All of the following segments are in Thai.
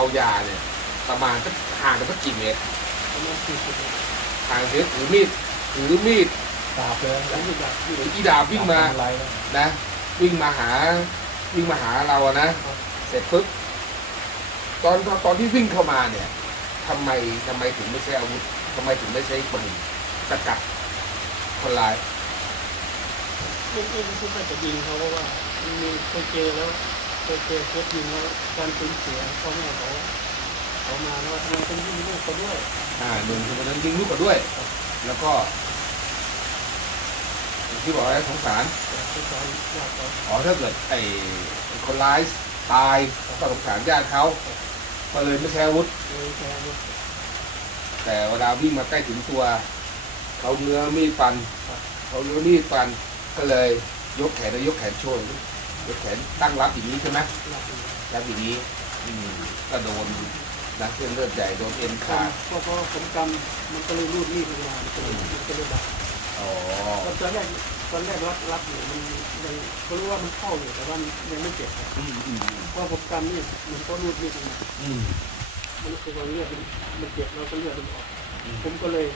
เอายาเนี่ย ประมาณสักห่างกันสักกี่เมตรประมาณสี่สิบเมตรห่างเมตรถือมีดถือมีดตาบเลยแล้วมีแบบที่ถืออีดาบวิ่งมาอะไรนะนะวิ่งมาหาวิ่งมาหาเราอะนะ เสร็จปุ๊บตอนตอนที่วิ่งเข้ามาเนี่ยทำไมทำไมถึงไม่ใช้อาวุธทำไมถึงไม่ใช้ปืนสกัดคนร้ายไม่ไม่ไม่ไม่จะยิงเขาเพราะว่ามันมีเคยเจอแล้วเค ยเจอเคสยิงแล้วการสูญเสียพ่อแม่เขาเขามาแล้วว่าทำไมต้องยิงลูกเขาด้วยอ่าหนึ่งคือวันนั้นยิงลูกก็ด้วย แล้วก็อย่างที่บอกไว้สงสารแต่ที่สอนญาติเขาอ๋อถ้าเกิดไอ้คนร้ายตายก็สงสารญาติเขาก็เลยไม่ใช้อาวุธ เลยแชร์ลูกแต่เวลาวิ่งมาใกล้ถึงตัวเขาเนื้อมีดฟันเขาเนื้อมีดฟันก็เลยยกแขนแล้วยกแขนโชว์ ยกแขนตั้งรับอย่างนี้ใช่ไหมหลับอยู่รับอย่างนี้อืมก็โดนนะเส้นเลือดใหญ่โดนเอ็นขาดเพราะเพราะผมกำมันก็เลยรูดมีดลงมามันก็เลยมันก็เลยดับอ๋อตอนแรกตอนแรกรับรับอยู่มันยังก็รู้ว่ามันเข้าอยู่แต่ว่ามันยังไม่เจ็บอืมอืมเพราะผมกำนี่มันก็รูดมีดลงมาอืมมันคือว่าเลือดมันมันเจ็บเราก็เลือดมันออกอืมผมก็เลย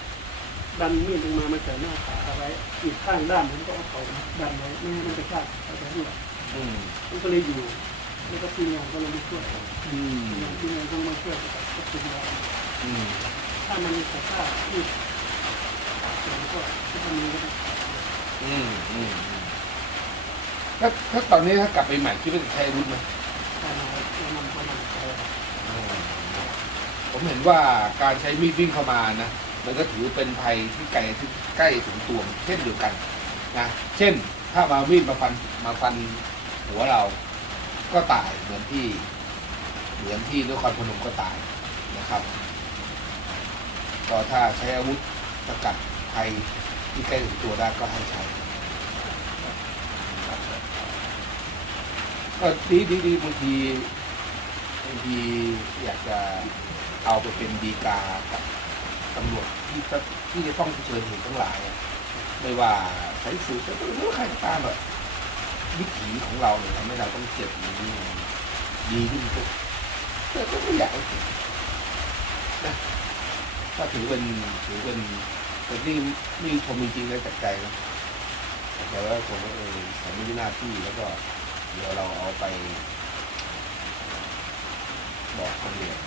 ดันมีดลงมามันใส่หน้าขาเอาไว้อีกข้างด้านผมก็เอาเขาดันไว้ไม่ให้มันกระชากเอาไปด้วย อืมมันก็เลยอยู่แล้วก็ทีมงานก็เลยมาช่วยอืมทีมงานทีมงานต้องมาช่วยก็ทีมงาอืมถ้ามันมีกระชากที่มันก็ที่มันมีก็ได้อืมอืมอืมถ้าถ้าตอนนี้ถ้ากลับไปใหม่คิดว่าจะใช้อาวุธไหมถ้าราเรานำเขานำไปผมเห็นว่าการใช้มีดวิ่งเข้ามานะ มันก็ถือเป็นภัยที่ไกลที่ใกล้ถึงตัวเช่นเดียวกันนะ เช่น ถ้ามามีดมาฟันมาฟัน หัวเราก็ตายเหมือนที่เหมือนที่นครพนมก็ตายนะครับ ก็ถ้าใช้อาวุธสกัดภัยที่ใกล้ถึงตัวได้ก็ให้ใช้ ก็ดีดีดีบางทีบางทีอยากจะเอาไปเป็นดีกากับตำรวจที่จะที่จะต้องเผชิญเหตุทั้งหลาย ไม่ว่าใช้สื่อจะไม่ว่าใครก็ตามแบบ วิถีของเราเนี่ยทำให้เราต้องเจ็บอย่างนี้ดีขึ้นทุกแต่ก็ไม่อยากเจ็บนะถ้าถือเป็นถือเป็นเป็นที่มีชมจริงๆเลยจากใจนะจากใจว่าผมว่าเออสามีหน้าที่แล้วก็เดี๋ยวเราเอาไปบอกตำรวจ